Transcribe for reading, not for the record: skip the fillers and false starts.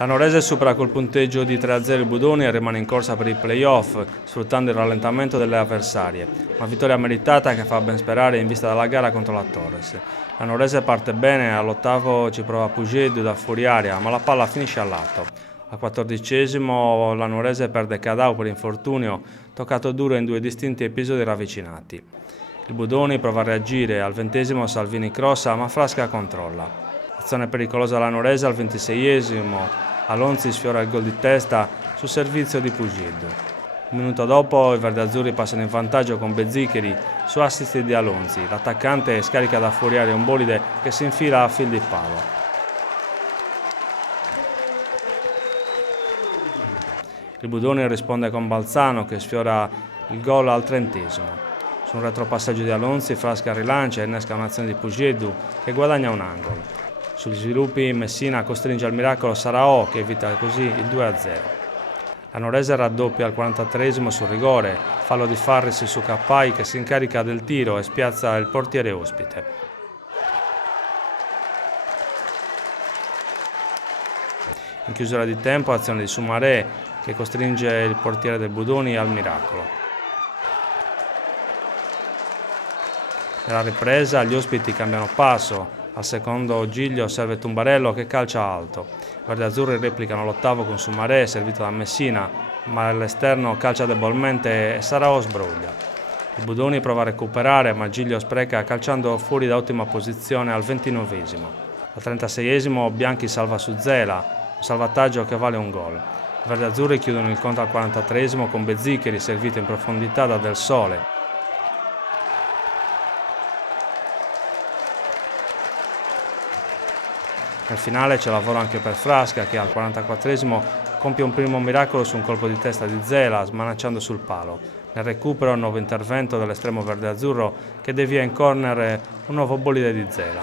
La Norese supera col punteggio di 3-0 il Budoni e rimane in corsa per i play-off, sfruttando il rallentamento delle avversarie. Una vittoria meritata che fa ben sperare in vista della gara contro la Torres. La Norese parte bene, all'8° ci prova Pugedu da fuori area, ma la palla finisce al lato. Al 14° la Norese perde Cadau per infortunio, toccato duro in 2 distinti episodi ravvicinati. Il Budoni prova a reagire, al 20° Salvini crossa, ma Frasca controlla. Azione pericolosa alla Norese al 26°, Alonzi sfiora il gol di testa su servizio di Pugedu. Un minuto dopo i verdeazzurri passano in vantaggio con Bezziccheri su assist di Alonzi. L'attaccante scarica da fuori area un bolide che si infila a fil di palo. Il Budoni risponde con Balzano che sfiora il gol al 30°. Su un retropassaggio di Alonzi, Frasca rilancia e innesca un'azione di Pugedu che guadagna un angolo. Sugli sviluppi Messina costringe al miracolo Sarao che evita così il 2-0. La Norese raddoppia al 43° sul rigore, fallo di Farris su Cappai che si incarica del tiro e spiazza il portiere ospite. In chiusura di tempo azione di Soumaré che costringe il portiere del Budoni al miracolo. Nella ripresa gli ospiti cambiano passo. Al secondo Giglio serve Tumbarello che calcia alto. I verdeazzurri replicano l'8° con Soumaré servito da Messina, ma all'esterno calcia debolmente e Sarao sbroglia. Il Budoni prova a recuperare, ma Giglio spreca calciando fuori da ottima posizione al 29°. Al 36° Bianchi salva su Zela, un salvataggio che vale un gol. I verdeazzurri chiudono il conto al 43° con Bezziccheri servito in profondità da Del Sole. Nel finale c'è lavoro anche per Frasca che al 44° compie un primo miracolo su un colpo di testa di Zela smanacciando sul palo. Nel recupero un nuovo intervento dell'estremo verdeazzurro che devia in corner un nuovo bolide di Zela.